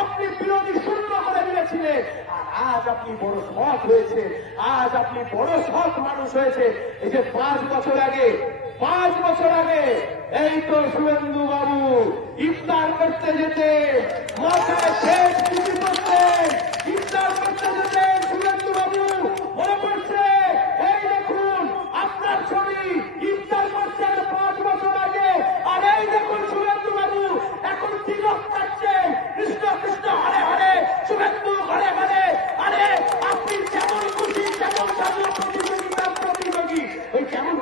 আপনি বিরোধী শূন্য করে দিয়েছিলেন। আজ আপনি বড় সৎ হয়েছে আজ আপনি বড় সৎ মানুষ হয়েছে এই যে পাঁচ বছর আগে, পাঁচ বছর আগে, এই তো সুরেন্দু বাবু ইফতার করতে যেতে, মাথায় শেষ টুপি করতেন ইফতার করতে যেতে শুভেন্দু বাবু মনে পড়ছে এই দেখুন আপনার ছবি ইফতার করছেন পাঁচ বছর আগে আর এই দেখুন শুভেন্দু বাবু এখন তিলক কাটছেন কৃষ্ণ কৃষ্ণ হরে হরে শুভেন্দু ঘরে ঘরে আরে আপনি যেমন খুশি তেমন সাজো প্রতিযোগিতার প্রতিযোগী ওই যেমন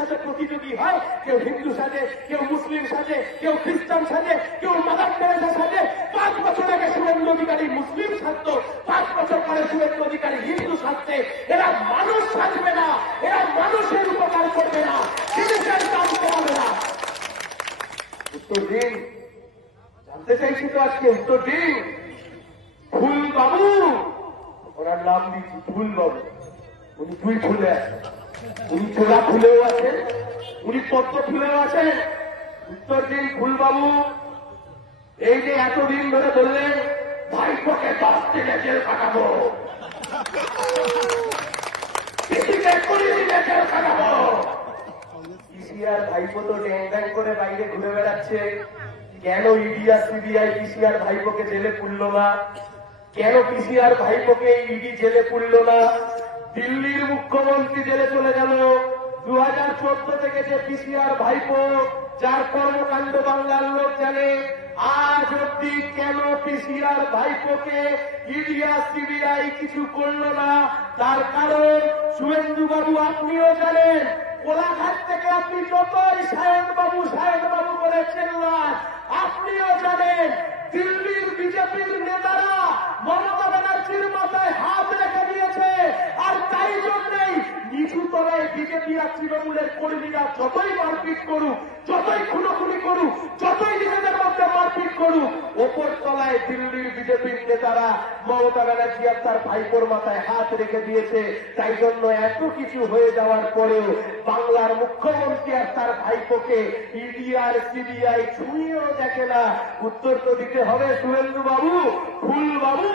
সাজে প্রতিযোগী হয়, কেউ হিন্দু সাজে কেউ মুসলিম সাজে কেউ খ্রিস্টান সাজে কেউ মাদার সাজে পাঁচ বছর আগে শুভেন্দু অধিকারী মুসলিম সাজত পাঁচ বছর পরে শুভেন্দু অধিকারী হিন্দু সাজতে এরা মানুষ সাজবে না, এরা মানুষের উপকার করবে না, জিনিসের দাম কমাবে না। উত্তর দিন। জানতে চাইছি তো আজকে উত্তর দিন। ফুল বাবু ওনার নাম দিচ্ছি ফুল বাবু উনি দুই ফুলে আছেন উনি চোলা ফুলেও আছেন উনি পদ্ম ফুলেও আছেন উত্তর দিন ফুল বাবু এই যে এতদিন ধরে বললেন ভাইপোকে দশ দিনে জেল কাটাবো করে বাইরে ঘুরে বেড়াচ্ছে। কেন ইডি আর সিবিআই, পিসিআর ভাইপোকে জেলে পুরল না? কেন পিসিআর ভাইপোকে ইডি জেলে পুরল না? দিল্লির মুখ্যমন্ত্রী জেলে চলে গেল। দু হাজার চোদ্দ থেকে যে পিসিআর ভাইপো, যার কর্মকাণ্ড বাংলার লোক জানে, আজ অব্দি কেন পিসিআর ভাইপোকে ইডি আর সিবিআই কিছু করল না? তার কারণ শুভেন্দু বাবু আপনিও জানেন, কোলাঘাট থেকে আপনি যতই সায়ন বাবু সায়ন বাবু করে চেল্লান আপনিও জানেন, দিল্লির বিজেপির নেতারা মমতা ব্যানার্জির মাথায় হাত রেখে দিয়েছে আর তাই জন্যই নিচু তলায় বিজেপি আর তৃণমূলের কর্মীরা যতই মারপিট করুক, যতই খুনোখুনি করুক, যতই নিজেদের মধ্যে মারপিট করুক, ওপর তলায় দিল্লির বিজেপির নেতারা মমতা ব্যানার্জি আর তার ভাইপোর মাথায় হাত রেখে দিয়েছে। তাই জন্য এত কিছু হয়ে যাওয়ার পরেও বাংলার মুখ্যমন্ত্রী আর তার ভাইপোকে ইডি আর সিবিআই ছুঁয়েও দেখে না। উত্তর তো দিতে হবে সুরেন্দ্র বাবু ফুল বাবু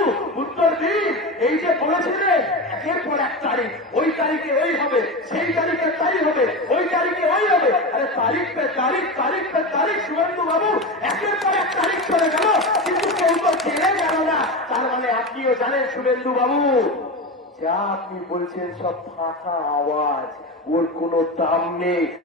উত্তর দিন। এই যে বলেছিলেন একের পর এক তারিখ। ওই তারিখে ওই হবে, সেই তারিখে তাই হবে, ওই তারিখে ওই হবে। আরে তারিখ পে তারিখ তারিখ পে তারিখ শুভেন্দু বাবু, একের পর এক তারিখ চলে গেল। কিন্তু কেউ তো জেনে গেল না। তার মানে আপনিও জানেন শুভেন্দু বাবু, যা আপনি বলছেন সব ফাঁকা আওয়াজ, ওর কোনো দাম নেই।